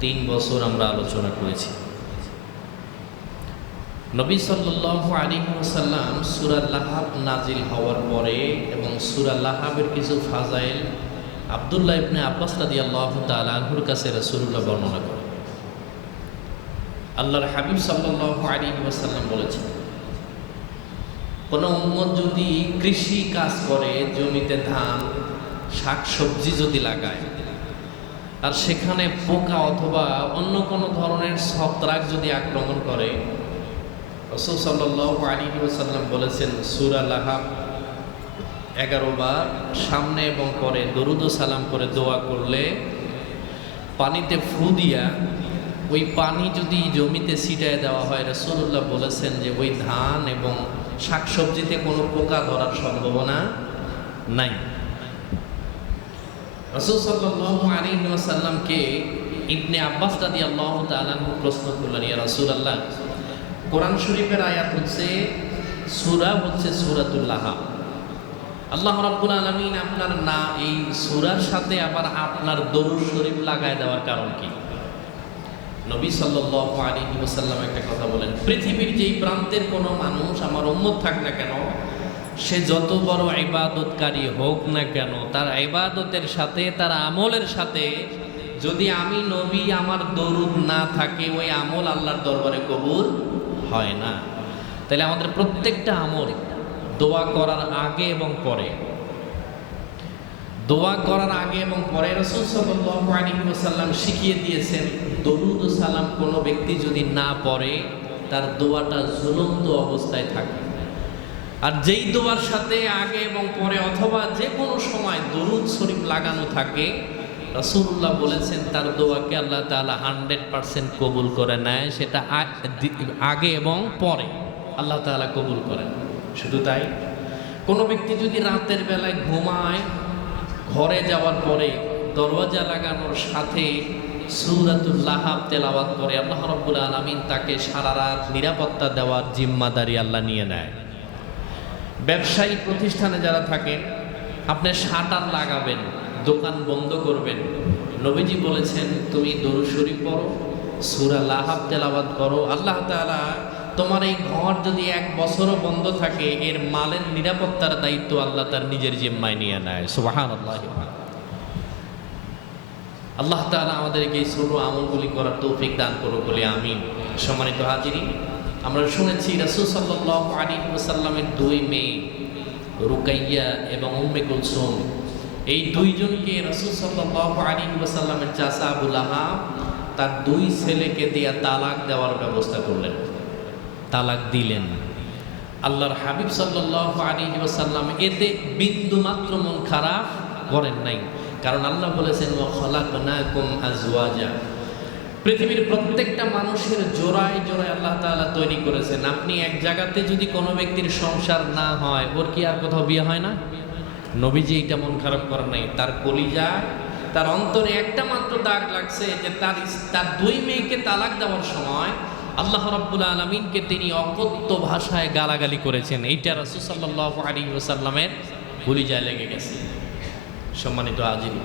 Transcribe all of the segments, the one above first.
তিন বছর আমরা আলোচনা করেছি। নবী সাল্লাল্লাহু আলাইহি ওয়াসাল্লাম সূরা লাহাব নাজিল হওয়ার পরে এবং সূরা লাহাবের কিছু ফাজাইল আব্দুল্লাহ ইবনে আব্বাস রাদিয়াল্লাহু তাআলা আনহুর কাছে রাসূলুল্লাহ বর্ণনা করেন। আল্লাহর হাবিব সাল্লাল্লাহু আলাইহি ওয়াসাল্লাম বলেছেন, কোনো উম্মত যদি কৃষি কাজ করে, জমিতে ধান শাক সবজি যদি লাগায় আর সেখানে পোকা অথবা অন্য কোনো ধরনের ছত্রাক যদি আক্রমণ করে সাল্লাম বলেছেন, সুরা লাহাব এগারো বার সামনে এবং পরে দরুদ সালাম করে দোয়া করলে পানিতে ফু দিয়া ওই পানি যদি জমিতে ছিটায় দেওয়া হয় রসুল্লাহ বলেছেন যে ওই ধান এবং শাকসবজিতে কোনো পোকা ধরার সম্ভাবনা নাই। রসুল সাল্লাহ আলী সাল্লামকে ইবনে আব্বাস দাদি আল্লাহ তালাহু প্রশ্ন করলেন, ইয়া রসুল আল্লাহ কোরআন শরীফের আয়াত হচ্ছে, সুরা হচ্ছে সুরাতুল্লাহ আল্লাহ রাব্বুল আলমিন আপনার না, এই সুরার সাথে আবার আপনার দরুদ শরীফ লাগায় দেওয়ার কারণ কি? নবী সাল্লাল্লাহু আলাইহি ওয়াসাল্লাম একটা কথা বলেন, পৃথিবীর যেই প্রান্তের কোনো মানুষ আমার উম্মত থাক না কেন সে যত বড় ইবাদতকারী হোক না কেন, তার ইবাদতের সাথে, তার আমলের সাথে, যদি আমি নবী, আমার দরুদ না থাকে, ওই আমল আল্লাহর দরবারে কবুল হয় না। তাহলে আমাদের প্রত্যেকটা আমল দোয়া করার আগে এবং পরে। দোয়া করার আগে এবং পরে রসুল ওয়াসাল্লাম শিখিয়ে দিয়েছেন, দরুদ সালাম কোনো ব্যক্তি যদি না পড়ে, তার দোয়াটা ঝুলন্ত অবস্থায় থাকে। আর যেই দোয়ার সাথে আগে এবং পরে অথবা যে কোনো সময় দরুদ শরীফ লাগানো থাকে রসুল্লাহ বলেছেন তার দোয়াকে আল্লাহ তালা হান্ড্রেড পারসেন্ট কবুল করে নেয়, সেটা আগে এবং পরে আল্লাহ তালা কবুল করেন। শুধু তাই, কোনো ব্যক্তি যদি রাতের বেলায় ঘুমায়, ঘরে যাওয়ার পরে দরওয়াজা লাগানোর সাথে সুরাতুল্লাহ তেলাওয়াত করে, আল্লাহ রব্বুল আলমিন তাকে সারা রাত নিরাপত্তা দেওয়ার জিম্মাদারি আল্লাহ নিয়ে নেয়। ব্যবসায়ী প্রতিষ্ঠানে যারা থাকেন, আপনি শাটার লাগাবেন, দোকান বন্ধ করবেন। নবীজি বলেছেন, তুমি দরুশরী পড়ো, সুরা লাহাব তেলাবাদ করো। আল্লাহ তালা তোমার এই ঘর যদি এক বছরও বন্ধ থাকে, এর মালের নিরাপত্তার দায়িত্ব আল্লাহ তার নিজের জিম্মায় নিয়ে নেয়। সুবাহান আল্লাহ আল্লাহ তালা আমাদেরকে এই ছোট আমলগুলি করার তৌফিক দান করো বলে আমি সম্মানিত হাজিরি আমরা শুনেছি রাসুল সাল্লাহ আলী দুই মেয়ে, রুকাইয়া এবং উম্মে কুলসুম। এই দুইজনকে রসুল সাল্লাহ আলী চাষা আবুল আহাব তার দুই ছেলেকে দিয়া তালাক দেওয়ার ব্যবস্থা করলেন। তালাক দিলেন। আল্লাহর হাবিব সাল্লাহ আলী এতে বিন্দু মাত্র মন খারাপ করেন নাই। কারণ আল্লাহ বলেছেন ও খলাক না কুম আজওয়াজা। পৃথিবীর প্রত্যেকটা মানুষের জোড়ায় জোড়ায় আল্লাহ তাআলা তৈরি করেছেন। আপনি এক জায়গাতে যদি কোনো ব্যক্তির সংসার না হয়, ওর কি আর কোথাও বিয়ে হয় না? নবীজি এটা মন খারাপ করে নাই। তার কলিজা, তার অন্তরে একটা মাত্র দাগ লাগছে যে তার তার দুই মেয়েকে তালাক দেওয়ার সময় আল্লাহ রাব্বুল আলমিনকে তিনি অকথ্য ভাষায় গালাগালি করেছেন। এইটা রাসূল সাল্লাল্লাহু আলাইহি ওয়াসাল্লামের কলিজায় লেগে গেছে। সম্মানিত হাজিরি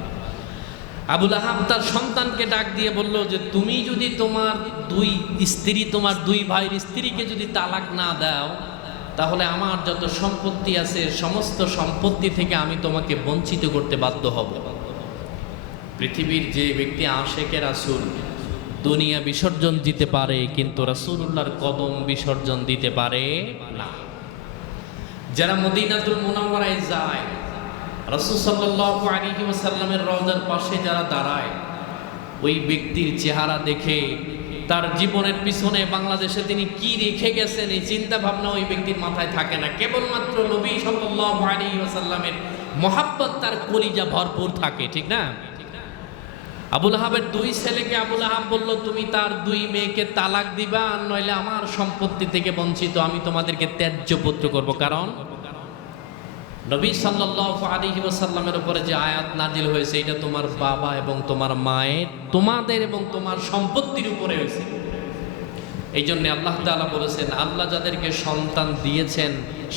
আবুল আহাব তার সন্তানকে ডাক দিয়ে বলল যে, তুমি যদি তোমার দুই স্ত্রী, তোমার দুই ভাইয়ের স্ত্রীকে যদি তালাক না দাও, তাহলে আমার যত সম্পত্তি আছে, সমস্ত সম্পত্তি থেকে আমি তোমাকে বঞ্চিত করতে বাধ্য হব। পৃথিবীর যে ব্যক্তি আশেকে রাসুল, দুনিয়া বিসর্জন দিতে পারে, কিন্তু রাসুল্লাহর কদম বিসর্জন দিতে পারে না। যারা মদিনাতুল মুনাওয়ারায় যায় রসুল সাল্লাহ আলী সাল্লামের রওজার পাশে যারা দাঁড়ায়, ওই ব্যক্তির চেহারা দেখে তার জীবনের পিছনে বাংলাদেশে তিনি কি রেখে গেছেন এই চিন্তা ভাবনা ওই ব্যক্তির মাথায় থাকে না। কেবলমাত্র নবী সাল্লাহ আলী সাল্লামের মহাব্বত তার কলিজা ভরপুর থাকে, ঠিক না? আবুল আহাবের দুই ছেলেকে আবুল আহাব বলল, তুমি তার দুই মেয়েকে তালাক দিবা আর নইলে আমার সম্পত্তি থেকে বঞ্চিত। আমি তোমাদেরকে ত্যায্য পুত্র করব। কারণ নবী সাল্লাহ উপরে যে আয়াত নাজিল হয়েছে, এটা তোমার বাবা এবং তোমার মায়ের, তোমাদের এবং তোমার সম্পত্তির উপরে হয়েছে। এই জন্য আল্লাহ তালা বলেছেন, আল্লাহ যাদেরকে সন্তান দিয়েছেন,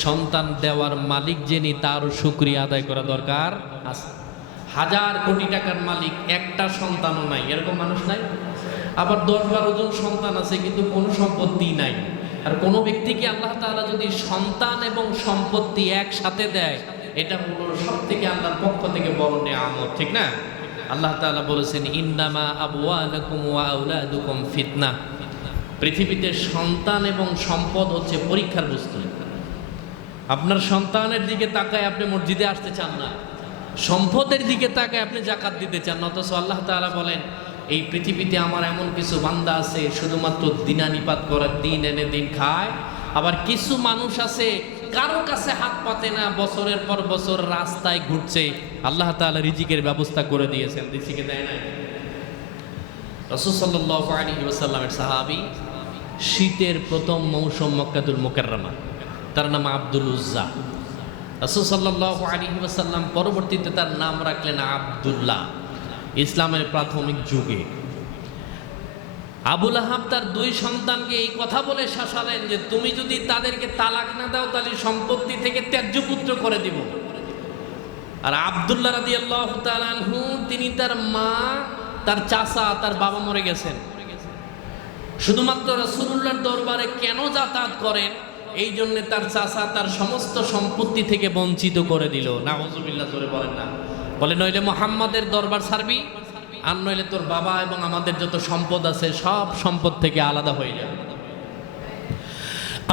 সন্তান দেওয়ার মালিক যিনি, তার সুক্রিয়া আদায় করা দরকার আছে। হাজার কোটি টাকার মালিক, একটা সন্তানও নাই। এরকম মানুষ নাই? আবার দশ বারো জন সন্তান আছে, কিন্তু কোনো সম্পত্তি নাই। আর কোনো ব্যক্তিকে আল্লাহ তাআলা যদি সন্তান এবং সম্পত্তি একসাথে দেয়, এটা হলো সব থেকে আল্লাহর পক্ষ থেকে বড় নেয়ামত, ঠিক না? আল্লাহ তাআলা বলেছেন, ইন্নামা আবওয়ালাকুম ওয়া আউলাদুকুম ফিতনা। পৃথিবীতে সন্তান এবং সম্পদ হচ্ছে পরীক্ষার বস্তু। আপনার সন্তানের দিকে তাকায় আপনি মসজিদে আসতে চান না। সম্পদের দিকে তাকায় আপনি জাকাত দিতে চান অথচ আল্লাহ তাআলা বলেন এই পৃথিবীতে আমার এমন কিছু বান্দা আছে, শুধুমাত্র দিনানিপাত করার দিন এনে দিন খায়। আবার কিছু মানুষ আছে, কারও কাছে হাত পাতে না, বছরের পর বছর রাস্তায় ঘুরছে। আল্লাহ তাআলা রিজিকের ব্যবস্থা করে দিয়েছেন, রিজিকে দেয় না রসুল আলী ওসাল্লামের সাহাবি শীতের প্রথম মৌসুম মক্কাতুল মোকাররমা, তার নাম আব্দুল উজ্জা। রসুল সাল্লাহ আলী ওসাল্লাম পরবর্তীতে তার নাম রাখলেন আবদুল্লাহ। ইসলামের প্রাথমিক যুগে। আবুল আহাব তার দুই সন্তানকে এই কথা বলে শাসালেন যে, তুমি যদি তাদেরকে তালাক না দাও, তাহলে সম্পত্তি থেকে ত্যায্য পুত্র করে দিব। আর আবদুল্লাহ রাদি আল্লাহ তালানহু তিনি তার মা, তার চাচা, তার বাবা মরে গেছেন। শুধুমাত্র রসুল্লাহর দরবারে কেন যাতায়াত করেন? এই জন্যে তার চাচা তার সমস্ত সম্পত্তি থেকে বঞ্চিত করে দিল। না হজুবিল্লাহ জোরে বলেন না। বলে, নইলে মোহাম্মদের দরবার ছাড়বি, আর নইলে তোর বাবা এবং আমাদের যত সম্পদ আছে, সব সম্পদ থেকে আলাদা হয়ে যাবে।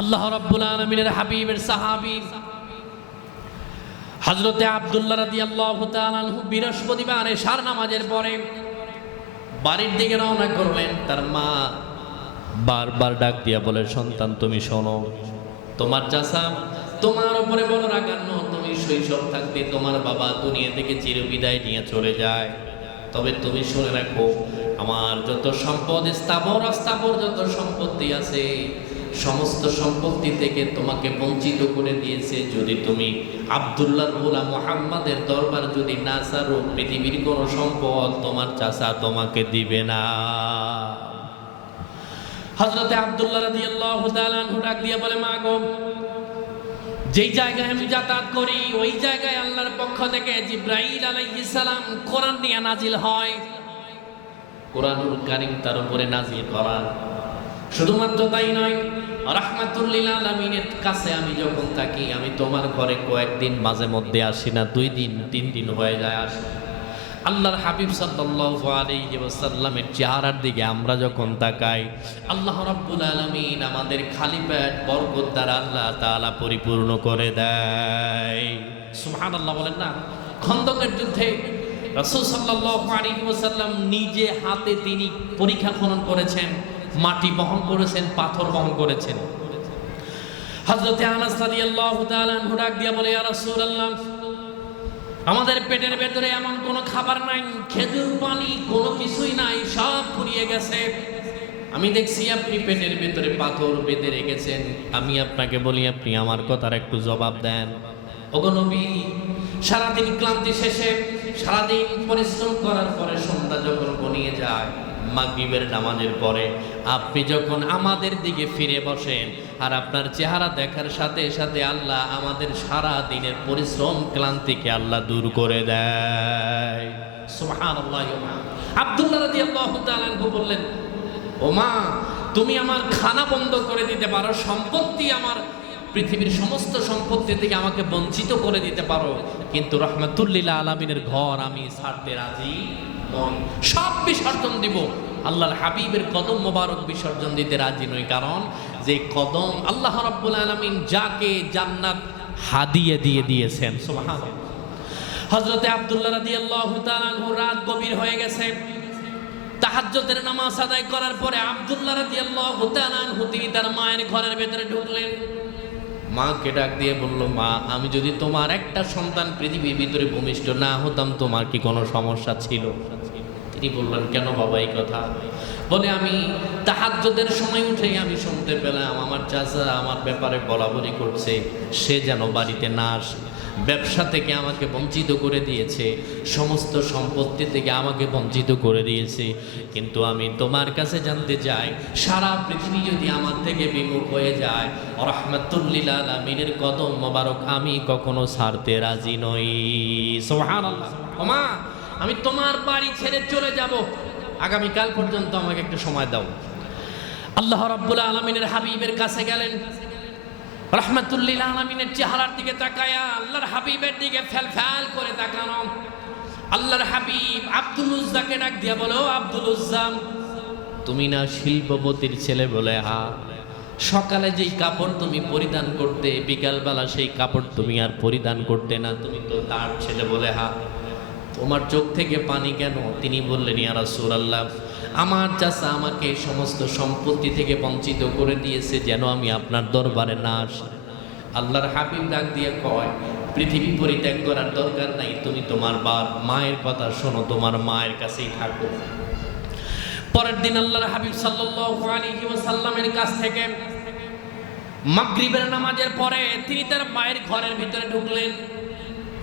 আল্লাহ রাব্বুল আলমিনের হাবিবের সাহাবি হজরতে আবদুল্লাহ রাদি আল্লাহ তালু বৃহস্পতিবার এশার নামাজের পরে বাড়ির দিকে রওনা করলেন। তার মা বারবার ডাক দিয়া বলে, সন্তান, তুমি শোনো, তোমার চাষা তোমার উপরে বড় রাগান্ন তুমি শৈশব থাকতে তোমার বাবা দুনিয়া থেকে চিরবিদায় নিয়ে চলে যায়। তবে তুমি শুনে রাখো, আমার যত সম্পদ, স্থাবর অস্থাবর যত সম্পত্তি আছে, সমস্ত সম্পত্তি থেকে তোমাকে বঞ্চিত করে দিয়েছে যদি তুমি আবদুল্লাহ গোলা মোহাম্মদের দরবার যদি না সারো, পৃথিবীর কোনো সম্পদ তোমার চাষা তোমাকে দিবে না। হজরতে আবদুল্লাহ দিয়ে বলে, মা গো যেই জায়গায় আমি যাতায়াত করি, ওই জায়গায় আল্লাহর পক্ষ থেকে জিব্রাইল আলাইহিস সালাম কোরআন নিয়ে নাজিল হয়। কোরআনুল কারীম তার উপরে নাজিল করা। শুধুমাত্র তাই নয় রাহমাতুল্লিল আলামিনের কাছে আমি যখন থাকি, আমি তোমার ঘরে কয়েকদিন মাঝে মধ্যে আসি না, দুই দিন, তিন দিন হয়ে যায় আসি। আল্লাহর হাবিব সাল্লাল্লাহু চেহারার দিকে আমরা যখন তাকাই, আল্লাহ রাব্বুল আলামিন আমাদের খালি পেট, বরকত দ্বারা আল্লাহ তাআলা পরিপূর্ণ করে দেয়। সুবহানাল্লাহ বলেন না? খন্দকের যুদ্ধে রাসূল নিজে হাতে তিনি পরীক্ষা খনন করেছেন, মাটি বহন করেছেন, পাথর বহন করেছেন। হযরতে আনাস রাদিয়াল্লাহু তাআলা ডাক দিয়া বলে, ইয়া রাসূলুল্লাহ আমাদের পেটের ভেতরে এমন কোনো খাবার নাই, খেজুর, পানি, কোনো কিছুই নাই, সব ফুরিয়ে গেছে। আমি দেখছি আপনি পেটের ভেতরে পাথর বেঁধে রেখেছেন। আমি আপনাকে বলি, আপনি আমার কথার একটু জবাব দেন। ওগনবী সারাদিন ক্লান্তি শেষে, সারাদিন পরিশ্রম করার পরে সন্ধ্যা যখন ঘনিয়ে যায়, মাগরিবের নামাজের পরে, আপনি যখন আমাদের দিকে ফিরে বসেন আর আপনার চেহারা দেখার সাথে সাথে আল্লাহ আমাদের সারা দিনের পরিশ্রম ক্লান্তিকে আল্লাহ দূর করে দেয়। আব্দুল্লাহ বললেন ও মা তুমি আমার খানা বন্ধ করে দিতে পারো, সম্পত্তি আমার পৃথিবীর সমস্ত সম্পত্তি থেকে আমাকে বঞ্চিত করে দিতে পারো, কিন্তু রহমাতুল্লিল আলমিনের ঘর আমি ছাড়তে রাজি নই। সব বিসর্জন দিব। আল্লাহর হাবিবের কদম মোবারক বিসর্জন দিতে রাজি নই, কারণ যে কদম আল্লাহ রাব্বুল আলমিন যাকে জান্নাত হাদিয়ে দিয়ে দিয়েছেন, সুবহানাল্লাহ। হজরতে আবদুল্লাহ তাআলা আনহু রাত গভীর হয়ে গেছে। তাহাজ্জুদের নামাজ আদায় করার পরে আব্দুল্লাহ তাআলা আনহু, তিনি তার মায়ের ঘরের ভেতরে ঢুকলেন। মাকে ডাক দিয়ে বলল, মা, আমি যদি তোমার একটা সন্তান পৃথিবীর ভিতরে ভূমিষ্ঠ না হতাম, তোমার কি কোনো সমস্যা ছিল? তিনি বললেন, কেন বাবা, এই কথা? বলে আমি তাহাজ্জুদের সময় উঠেই আমি শুনতে পেলাম, আমার চাচা আমার ব্যাপারে বলা বলি করছে, সে যেন বাড়িতে না আসে, ব্যবসা থেকে আমাকে বঞ্চিত করে দিয়েছে, সমস্ত সম্পত্তি থেকে আমাকে বঞ্চিত করে দিয়েছে। কিন্তু আমি তোমার কাছে জানতে চাই, সারা পৃথিবী যদি আমার থেকে বিমুখ হয়ে যায়, রহমতুল্লিল আলমিনের কদম মোবারক আমি কখনো ছাড়তে রাজি নই। সোহান আমি তোমার বাড়ি ছেড়ে চলে যাব আগামীকাল পর্যন্ত আমাকে একটু সময় দাও। আল্লাহ রাব্বুল আলমিনের হাবিবের কাছে গেলেন। রহমাতুল্লিল আলমিনের চেহারার দিকে তাকায়া আল্লাহর হাবিবের দিকে ফ্যাল ফ্যাল করে তাকানো। আল্লাহর হাবিব আব্দুল উজ্জাকে ডাক দিয়া বলো, আব্দুল উজ্জাম, তুমি না শিল্পপতির ছেলে বলে, হা? সকালে যেই কাপড় তুমি পরিধান করতে, বিকালবেলা সেই কাপড় তুমি আর পরিধান করতে না, তুমি তো তার ছেলে বলে, হা? তোমার চোখ থেকে পানি কেন? তিনি বললেন, ইয়া রাসূলুল্লাহ, আমার চাচা আমাকে সমস্ত সম্পত্তি থেকে বঞ্চিত করে দিয়েছে যেন আমি আপনার দরবারে না আসি। আল্লাহর হাবিব ডাক দিয়ে কয়, পৃথিবী পরিত্যাগ করার দরকার নাই, তুমি তোমার বাপ, মায়ের কথা শোনো, তোমার মায়ের কাছেই থাকো। পরের দিন আল্লাহর হাবিব ওয়াসাল্লামের কাছ থেকে মাগরিবের নামাজের পরে তিনি তার মায়ের ঘরের ভিতরে ঢুকলেন।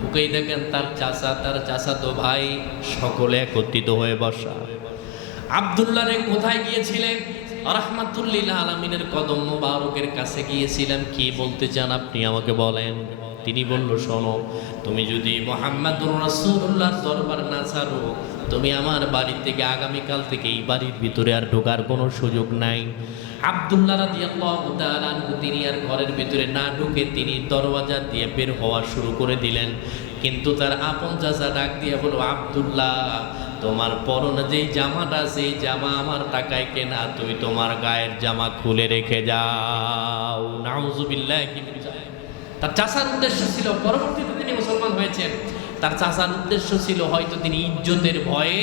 ঢুকেই দেখেন তার চাচা তার চাচা তো ভাই সকলে একত্রিত হয়ে বসা। আবদুল্লাহ রে কোথায় গিয়েছিলেন? রহমাতুল্লিল আলমিনের কদম মোবারকের কাছে গিয়েছিলেন। কি বলতে চান আপনি আমাকে বলেন? তিনি বলল, শোনো, তুমি যদি মোহাম্মদুর রাসূলুল্লাহ দরবার না ছাড়ো, তুমি আমার বাড়ি থেকে আগামীকাল থেকে এই বাড়ির ভিতরে আর ঢোকার কোনো সুযোগ নাই। আবদুল্লাহ রাদিয়াল্লাহু তাআলা তিনি আর ঘরের ভিতরে না ঢুকে তিনি দরওয়াজা দিয়ে বের হওয়া শুরু করে দিলেন। কিন্তু তার আপন চাচা ডাক দিয়ে বলো আবদুল্লাহ, তোমার পরনে যেই জামাটা সেই জামা আমার টাকায় কেনা, তুমি তোমার গায়ের জামা খুলে রেখে যাও। নাউজুবিল্লাহ তার চাচার উদ্দেশ্য ছিল, পরবর্তীতে তিনি মুসলমান হয়েছেন। তার চাচার উদ্দেশ্য ছিল, হয়তো তিনি ইজ্জতের ভয়ে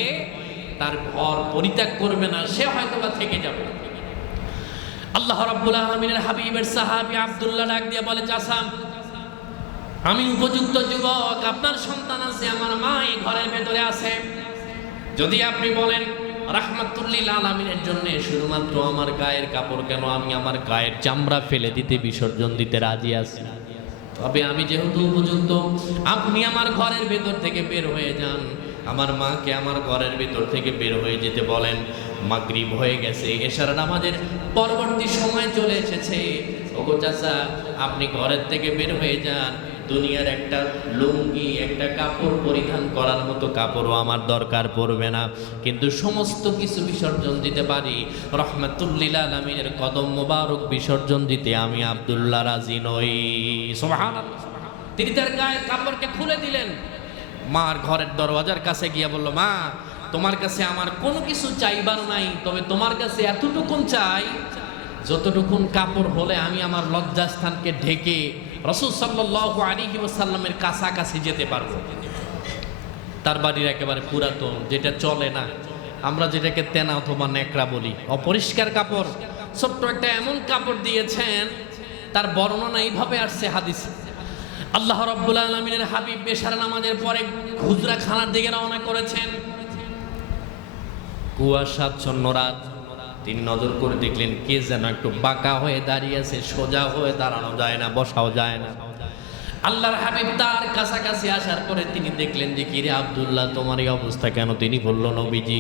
তার ঘর পরিত্যাগ করবে না, সে হয়তো বা থেকে যাবে। আল্লাহ রাব্বুল আলামিনের হাবিবের সাহাবী আব্দুল্লাহ ডাক দিয়ে বলে চাচা আমি উপযুক্ত যুবক, আপনার সন্তান আছে, আমার মা এই ঘরের ভেতরে আছে। যদি আপনি বলেন, রাহমাতুল্লিল আলামিনের জন্য শুধুমাত্র আমার গায়ের কাপড় কেন আমি আমার গায়ের চামড়া ফেলে দিতে বিসর্জন দিতে রাজি আছি? তবে আমি যেহেতু উপযুক্ত, আপনি আমার ঘরের ভেতর থেকে বের হয়ে যান। আমার মাকে আমার ঘরের ভেতর থেকে বের হয়ে যেতে বলেন। মাগরিব হয়ে গেছে এছাড়া আমাদের পরবর্তী সময় চলে এসেছে। ওগো চাচা, আপনি ঘরের থেকে বের হয়ে যান। দুনিয়ার একটা লুঙ্গি, একটা কাপড় পরিধান করার মতো কাপড়ও আমার দরকার পড়বে না। কিন্তু সমস্ত কিছু বিসর্জন দিতে পারি। রহমাতুল্লিল আলমিনের কদম মোবারক বিসর্জন দিতে আমি আবদুল্লাহ রাজি নই। তিনি তার গায়ের কাপড়কে খুলে দিলেন। মার ঘরের দরওয়াজার কাছে গিয়ে বলল, মা, তোমার কাছে আমার কোনো কিছু চাইবার নাই, তবে তোমার কাছে এতটুকুন চাই, যতটুকুন কাপড় হলে আমি আমার লজ্জাস্থানকে ঢেকে রসুল সাল্লাহ আলী ওসাল্লামের কাছাকাছি যেতে পারব। তার বাড়ির একেবারে পুরাতন, যেটা চলে না। আমরা যেটাকে তেনা অথবা নেকড়া বলি। অপরিষ্কার কাপড়, ছোট্ট একটা এমন কাপড় দিয়েছেন, তার বর্ণনা এইভাবে আসছে হাদিস। আল্লাহ রব্বুল আলমিনের হাবিব বেশার নামাজের পরে খুচরা খানার দিকে রওনা করেছেন। কুয়াশাচ্ছন্ন রাত তিনি নজর করে দেখলেন, কে যেন একটু বাঁকা হয়ে দাঁড়িয়েছে সোজা হয়ে দাঁড়ানো যায় না, বসাও যায় না। আল্লাহর হাবিব তার কাছাকাছি আসার পরে তিনি দেখলেন যে, কিরে আবদুল্লাহ, তোমার এই অবস্থা কেন তিনি বলল, নবীজি,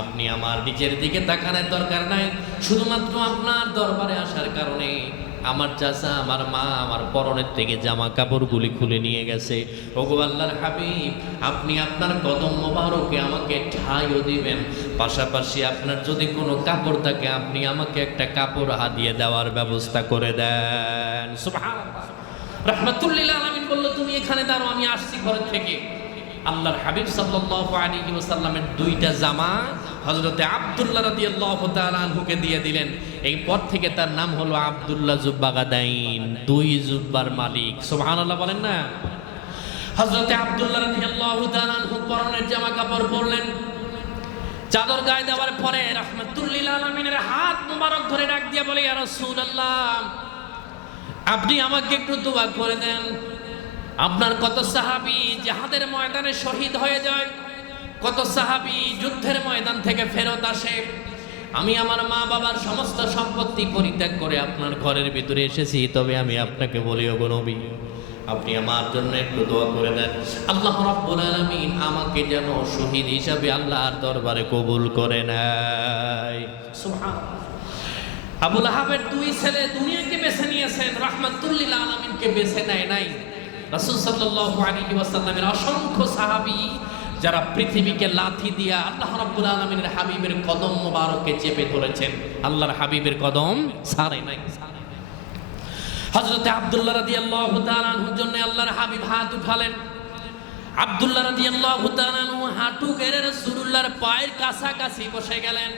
আপনি আমার নিচের দিকে তাকানোর দরকার নাই। শুধুমাত্র আপনার দরবারে আসার কারণে আমার চাচা, আমার মা, আমার পরনের থেকে জামা কাপড়গুলি খুলে নিয়ে গেছে। ওগো আল্লাহর হাবিব, আপনি আপনার কদম মোবারকে আমাকে ঠাইও দিবেন। পাশাপাশি আপনার যদি কোনো কাপড় থাকে, আপনি আমাকে একটা কাপড় হাতিয়ে দেওয়ার ব্যবস্থা করে দেন। সুবহানাল্লাহ। রহমাতুল্লিল আলমিন বলল, তুমি এখানে দাঁড়ো আমি আসছি ঘরের থেকে। আল্লাহর হাবিব সাল্লাল্লাহু আলাইহি ওয়াসাল্লামের দুইটা জামা হযরতে আব্দুল্লাহ রাদিয়াল্লাহু তাআলা আনহুকে দিয়ে দিলেন। এই পর থেকে তার নাম হলো আব্দুল্লাহ জুব্বাগাদাইন, দুই জুব্বার মালিক। সুবহানাল্লাহ বলেন না? হযরতে আব্দুল্লাহ রাদিয়াল্লাহু তাআলা আনহু পরনের জামা কাপড় পরলেন। চাদর গায়ে দেওয়ার পরে রহমাতুল্লিল আলমিনের হাত মুবারক ধরে ডাক দিয়ে বলে, ইয়া রাসূলুল্লাহ, আপনি আমাকে একটু দোয়া করে দেন। আপনার কত সাহাবি জাহাদের ময়দানে শহীদ হয়ে যায়? কত সাহাবি যুদ্ধের ময়দান থেকে ফেরত আসে? আমি আমার মা বাবার সমস্ত সম্পত্তি পরিত্যাগ করে আপনার ঘরের ভিতরে এসেছি, তবে আমি আপনাকে বলি, ওগো নবী, আপনি আমার জন্য একটু দোয়া করে দেন। আল্লাহ রাব্বুল আলামিন আমাকে যেন শহীদ হিসাবে আল্লাহর দরবারে কবুল করে নেয়। আবুল আহাবের দুই ছেলে দুনিয়াকে বেছে নিয়েছেন রহমাতুল্লিল আলমিনকে বেছে নেয় নাই। রাসূল সাল্লাল্লাহু আলাইহি ওয়াসাল্লামের অসংখ্য সাহাবী যারা পৃথিবীকে লাথি দিয়া আল্লাহ রাব্বুল আলামিনের হাবিবের কদম মোবারককে চেপে ধরেছেন। আল্লাহর হাবিবের কদম সারে নাই। হযরতে আব্দুল্লাহ রাদিয়াল্লাহু তাআলা আনহুর জন্য আল্লাহর হাবিব হাত উঠালেন। আব্দুল্লাহ রাদিয়াল্লাহু তাআলা আনহু হাঁটু গেড়ে রাসূলুল্লাহর পায়ের কাছাকাছি বসে গেলেন।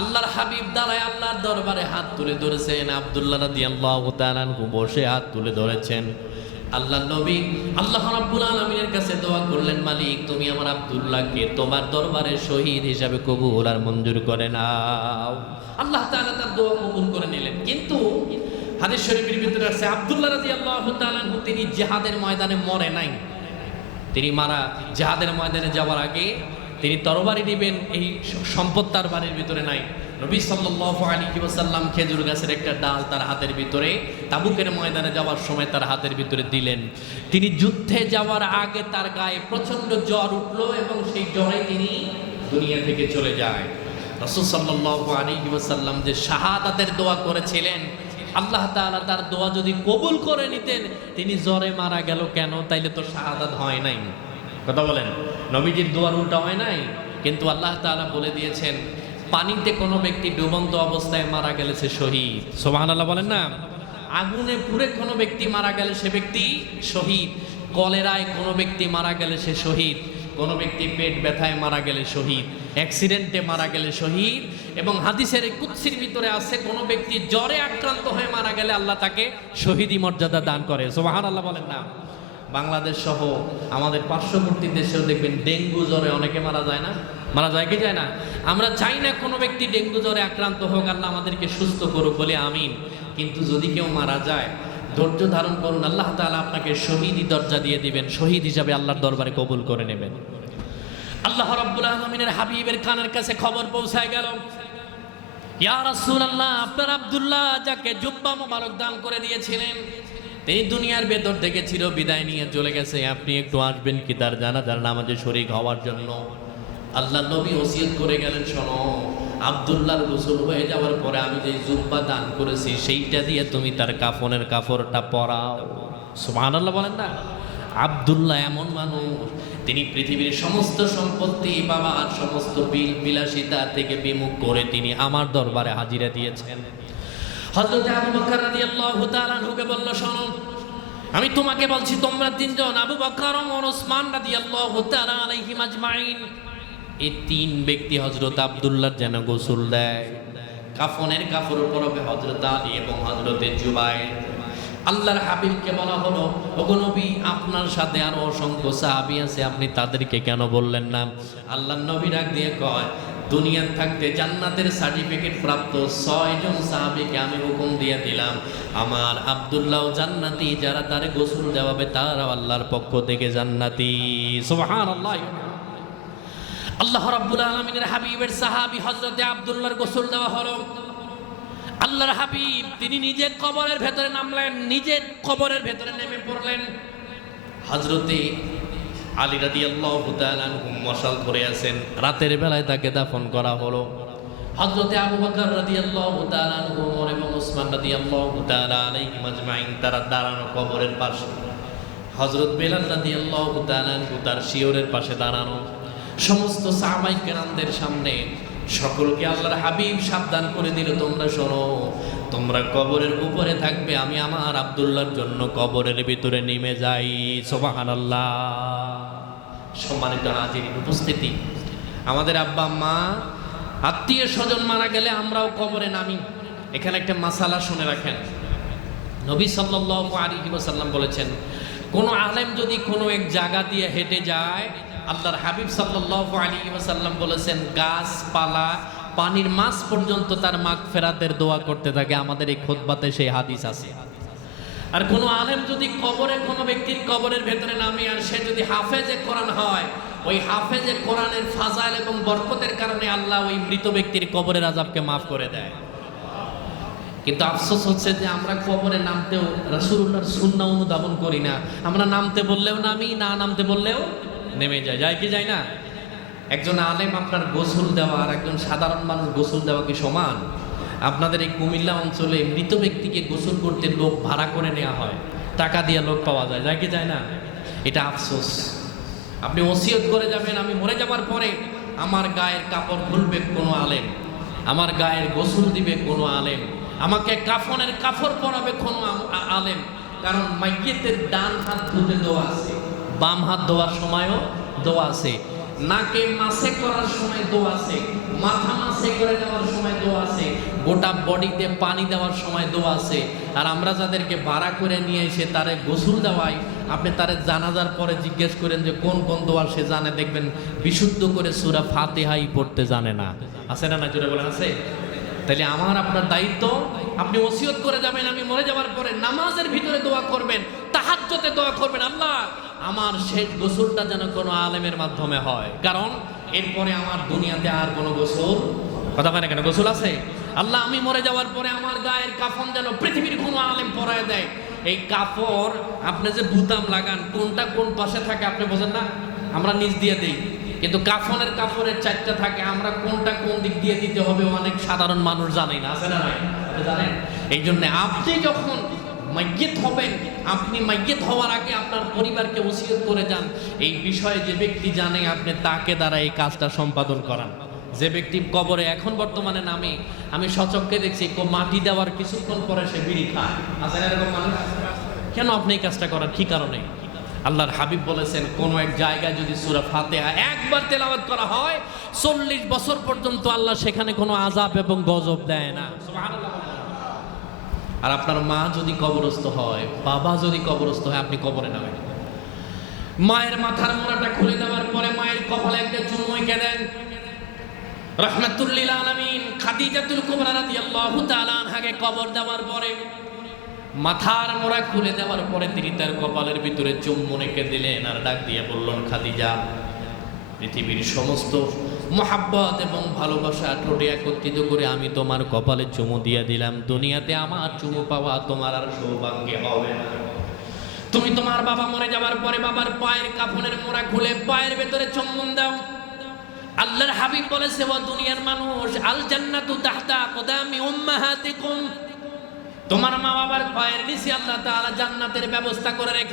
আল্লাহর হাবিব দাঁড়ায় আল্লাহর দরবারে হাত তুলে ধরেছেন। আব্দুল্লাহ রাদিয়াল্লাহু তাআলা আনহু বসে হাত তুলে ধরেছেন। আল্লাহ নবী, আল্লাহ রাব্বুল আলামিনের কাছে দোয়া করলেন, মালিক, তুমি আমার আব্দুল্লাহকে তোমার দরবারে শহীদ হিসাবে কবুল আর মঞ্জুর করে নাও। আল্লাহ তাআলা তার দোয়া কবুল করে নিলেন। কিন্তু হাদিস শরীফের ভিতরে আছে, আব্দুল্লাহ রাদিয়াল্লাহু তাআলা আনহু, তিনি জিহাদের ময়দানে মরে নাই। তিনি মারা, জাহাদের ময়দানে যাওয়ার আগে তিনি তরবারি দিবেন এই সম্পদ তার বাড়ির ভিতরে নাই। নবী সাল্লাল্লাহু আলাইহি ওয়াসাল্লাম খেজুর গাছের একটা ডাল তার হাতের ভিতরে, তাবুকের ময়দানে যাওয়ার সময় তার হাতের ভিতরে দিলেন। তিনি যুদ্ধে যাওয়ার আগে তার গায়ে প্রচণ্ড জ্বর উঠল এবং সেই জ্বরে তিনি দুনিয়া থেকে চলে যায়। রাসূল সাল্লাল্লাহু আলাইহি ওয়াসাল্লাম যে শাহাদাতের দোয়া করেছিলেন, আল্লাহ তাআলা তার দোয়া যদি কবুল করে নিতেন, তিনি জ্বরে মারা গেল কেন? তাইলে তো শাহাদাত হয় নাই। কথা বলেন, নবীজির দোয়ার উল্টা হয় নাই? কিন্তু আল্লাহ তাআলা বলে দিয়েছেন পানিতে কোনো ব্যক্তি ডুবন্ত অবস্থায় মারা গেলে সে শহীদ। সুবহানাল্লাহ বলেন না? আগুনে পুড়ে কোনো ব্যক্তি মারা গেলে সে ব্যক্তি শহীদ। কলেরায় কোনো ব্যক্তি মারা গেলে সে শহীদ। কোনো ব্যক্তি পেট ব্যথায় মারা গেলে শহীদ। অ্যাক্সিডেন্টে মারা গেলে শহীদ এবং হাদিসের এই কুৎসির ভিতরে আছে, কোনো ব্যক্তি জ্বরে আক্রান্ত হয়ে মারা গেলে আল্লাহ তাকে শহীদি মর্যাদা দান করে। সোবাহান আল্লাহ বলেন না? বাংলাদেশ সহ আমাদের পার্শ্ববর্তী দেশেও দেখবেন ডেঙ্গু জ্বরে অনেকে মারা যায় না? মারা যায়, কি যায় না? আমরা চাই না কোনো ব্যক্তি ডেঙ্গু জ্বরে আক্রান্ত হোক, আল্লাহ আমাদেরকে সুস্থ করুক বলে আমিন। কিন্তু যদি কেউ মারা যায়, ধৈর্য ধারণ করুন, আল্লাহ তাআলা আপনাকে শহীদি দরজা দিয়ে দিবেন, শহীদ হিসাবে আল্লাহর দরবারে কবুল করে নেবেন। আল্লাহ রাব্বুল আলামিনের হাবিবের খানের কাছে খবর পৌঁছায় গেল। রাসূলুল্লাহ, আপনার আব্দুল্লাহ যাকে জুব্বা মোবারক দান করে দিয়েছিলেন, তিনি দুনিয়ার ভেতর থেকে চির বিদায় নিয়ে চলে গেছে। আপনি একটু আসবেন কি তার জানা জানাজার নামাজে শরীক হওয়ার জন্য? আল্লাহ নবী ওসিয়ত করে গেলেন, শোনো, আব্দুল্লাহর গোসল হয়ে যাওয়ার পরে আমি যে জুব্বা দান করেছি, সেইটা দিয়ে তুমি তার কাফনের কাপড়টা পরাও। সুবহানাল্লাহ বলেন না? আব্দুল্লাহ এমন মানুষ, তিনি পৃথিবীর সমস্ত সম্পত্তি, বাবা আর সমস্ত বিল বিলাসিতা থেকে বিমুখ করে তিনি আমার দরবারে হাজিরা দিয়েছেন। আবু বলল, শোনো, আমি তোমাকে বলছি, তোমরা তিনজন, আবু বকর ওমর এই তিন ব্যক্তি হজরত আবদুল্লাহ যেন গোসল দেয়। কাফনের কাপড় পরবে হযরত আলী এবং হযরতে জুবাইর। আল্লাহর হাবিবকে বলা হলো নবী, আপনার সাথে আরও অসংখ্য সাহাবী আছে, আপনি তাদেরকে কেন বললেন না? আল্লাহর নবী ডাক দিয়ে কয়, দুনিয়ার থাকতে জান্নাতের সার্টিফিকেট প্রাপ্ত ছয়জন সাহাবিকে আমি হুকুম দিয়ে দিলাম। আমার আব্দুল্লাহ জান্নাতি যারা তারে গোসল দেওয়াবে, তারাও আল্লাহর পক্ষ থেকে জান্নাতি। সুবহানাল্লাহ। আল্লাহ রাব্বুল আলামিনের হাবিবের সাহাবী হযরতে আব্দুল্লাহর গোসল দেওয়া হলো। আল্লাহর হাবিব, তিনি নিজের কবরের ভেতরে নামলেন, নিজের কবরের ভেতরে নেমে পড়লেন। হজরতে আলী রাদি আল্লাহ মশাল করে আছেন। রাতের বেলায় তাকে দাফন করা হলো। হজরতে আবু বকর রাদি আল্লাহ ওমর এবং ওসমান রাদি আল্লাহ আলাইহিম আজমাইন, তারা দাঁড়ানো কবরের পাশে। হজরত বেলাল রাদি আল্লাহ তার শিওরের পাশে দাঁড়ানো। সমস্ত সাহাবাই কেরামদের সামনে সকলকে আল্লাহর হাবিব সাবধান করে দিল, তোমরা শোনো, তোমরা কবরের উপরে থাকবে, আমি আমার আব্দুল্লাহর জন্য কবরের ভিতরে নেমে যাই। সোবাহান আল্লাহ সম্মানিত হাজির উপস্থিতি। আমাদের আব্বা মা আত্মীয় স্বজন মারা গেলে আমরাও কবরে নামি। এখানে একটা মাসালা শুনে রাখেন। নবী সাল্লাল্লাহু আলাইহি ওয়াসাল্লাম বলেছেন, কোন আলেম যদি কোনো এক জায়গা দিয়ে হেঁটে যায় আল্লাহর হাবিব আলাইহি ওয়াসাল্লাম বলেছেন, গাছপালা পানির মাছ পর্যন্ত তার মাগ ফেরাতের দোয়া করতে থাকে। আমাদের এই খোদবাতে সেই হাদিস আছে। আর কোনো আলেম যদি কবরে কোনো ব্যক্তির কবরের ভেতরে নামে আর সে যদি হাফেজে কোরআন হয়, ওই হাফেজে কোরআনের ফাজাইল এবং বরকতের কারণে আল্লাহ ওই মৃত ব্যক্তির কবরের আজাবকে মাফ করে দেয়। কিন্তু আফসোস হচ্ছে যে আমরা কবরে নামতেও রাসূলুল্লাহর সুন্নাহ অনুধাবন করি না। আমরা নামতে বললেও নামি, না নামতে বললেও নেমে যায়। যায় কি যায় না? একজন আলেম আপনার গোসল দেওয়া আর একজন সাধারণ মানুষ গোসল দেওয়া কি সমান? আপনাদের এই কুমিল্লা অঞ্চলে মৃত ব্যক্তিকে গোসল করতে লোক ভাড়া করে নেওয়া হয়। টাকা দিয়ে লোক পাওয়া যায়। যায় কি যায় না? এটা আফসোস। আপনি ওসিয়ত করে যাবেন, আমি মরে যাবার পরে আমার গায়ের কাপড় খুলবে কোনো আলেম। আমার গায়ের গোসল দিবে কোনো আলেম। আমাকে কাফনের কাফড় পরাবে কোনো আলেম। কারণ মাইয়েতের ডান হাত ধুতে দেওয়া আছে। বাম হাত ধোয়ার সময়ও দোয়া আছে। নাকে মাসে করার সময় দোয়া আছে। মাথা মাসে করে দেওয়ার সময় দোয়া আছে। গোটা বডিতে পানি দেওয়ার সময় দোয়া আছে। আর আমরা যাদেরকে ভাড়া করে নিয়ে এসে তারে গোসল দেওয়াই, আপনি তারে জানাজার পরে জিজ্ঞেস করেন যে কোন কোন দোয়া সে জানে, দেখবেন বিশুদ্ধ করে সুরা ফাতেহাই পড়তে জানে না। আছে না না জোরে বলেন, আছে? তাহলে আমার, আপনার দায়িত্ব, আপনি ওসিয়ত করে যাবেন, আমি মরে যাওয়ার পরে নামাজের ভিতরে দোয়া করবেন তাহাজ্জতে দোয়া করবেন, আল্লাহ আমার শেষ গোসলটা যেন কোনো আলেমের মাধ্যমে হয়। কারণ, এরপরে আমার দুনিয়াতে আর কোনো গোসল কথা মানে কেন? গোসল আছে? আল্লাহ, আমি মরে যাওয়ার পরে আমার গায়ের কাফন যেন পৃথিবীর কোনো আলেম পরায় দেয়। এই কাপড় আপনি যে বুতাম লাগান, কোনটা কোন পাশে থাকে আপনি বোঝেন না? আমরা নিচ দিয়ে দিই। কিন্তু কাফনের কাপড়ের চারটা থাকে, আমরা কোনটা কোন দিক দিয়ে দিতে হবে অনেক সাধারণ মানুষ জানে না। আছে না জানেন? এই জন্য আপনি যখন মাইয়েত হবেন। আপনি মাইয়েত হওয়ার আগে আপনার পরিবারকে ওসিয়ত করে যান। এই বিষয়ে যে ব্যক্তি জানে, আপনি তাকে দ্বারা এই কাজটা সম্পাদন করান। যে ব্যক্তি কবরে এখন বর্তমানে নামে, আমি সচককে দেখছি মাটি দেওয়ার কিছুক্ষণ পরে সে বিড়ি খায়। কেন আপনি এই কাজটা করার? কি কারণে? আল্লাহর হাবিব বলেছেন, কোন এক জায়গায় যদি সুরা ফাতেহা একবার তেলাওয়াত করা হয়, চল্লিশ বছর পর্যন্ত আল্লাহ সেখানে কোনো আজাব এবং গজব দেয় না। আর আপনার মা যদি কবরস্থ হয়, বাবা যদি কবরস্থ হয়, আপনি কবরে নামেন। মায়ের মাথার মোড়াটা খুলে দেওয়ার পরে মায়ের কপালে একটা চুমু এঁকে দেন। রহমাতুল্লিল আলামিন খাদিজাতুল কুবরা রাদিয়াল্লাহু তাআলা আনহাকে কবর দেওয়ার পরে মাথার মোড়া খুলে দেওয়ার পরে তিনি তার কপালের ভিতরে চুম্বন এঁকে দিলেন আর ডাক দিয়ে বললেন, খাদিজা, পৃথিবীর সমস্ত মহাব্বত এবং ভালোবাসা ঠোঁটে একত্রিত করে আমি তোমার কপালে চুমু দিয়ে দিলাম। দুনিয়াতে আমার চুমু পাওয়া তোমার আর সৌভাগ্য হবে না। তুমি তোমার বাবা মরে যাওয়ার পরে বাবার পায়ের কাফনের মোড়া খুলে পায়ের ভেতরে চুম্বন দাও। আল্লাহর হাবিব বলেছে, ও দুনিয়ার মানুষ আল জান্নাতু তাহতা কদামি উম্মাহাতিকুম। তোমার মা বাবার পায়ের নিচে আল্লাহ তাআলা জান্নাতের ব্যবস্থা করে রেখে